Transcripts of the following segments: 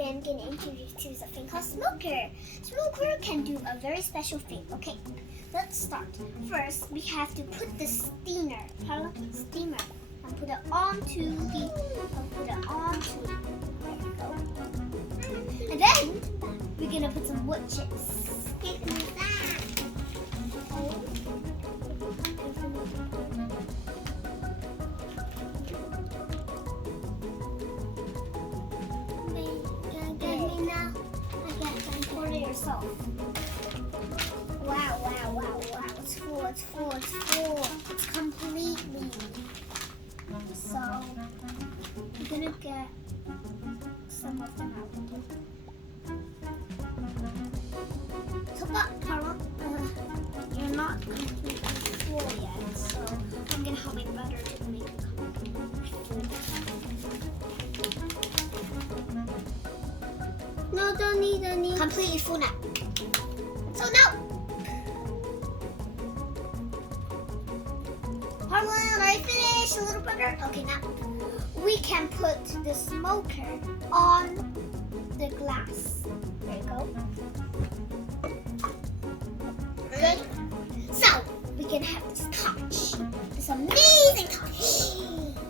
today I'm going to introduce you to a thing called Smoker. Smoker can do a very special thing. Okay, let's start. First, we have to put the steamer, and put it onto the, there you go. And then, we're going to put some wood chips. Yourself. Wow. It's full. It's completely. So, I'm gonna get some of them out. So, but Carla, you're not completely full yet, so I'm gonna help my brother to make it No, don't need. Completely full now. So now. Harlan, are you finished, little brother? Okay, now we can put the smoker on the glass. There you go. Good. So we can have this touch. This amazing touch.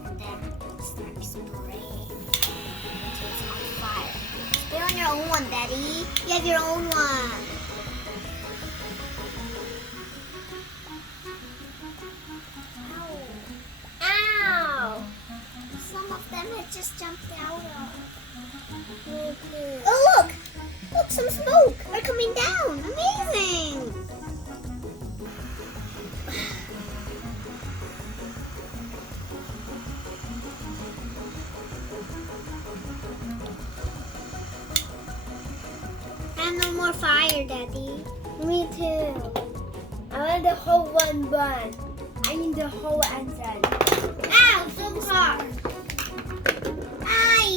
And then start spraying until it's on fire. Spray on your own one, Daddy. You have your own one. Ow! Some of them have just jumped out of. Okay. Oh, look! Look, some smoke are coming down. Amazing! No more fire, Daddy. Me too. I want the whole one burn. I need the whole inside. Ow, so hot. Ay,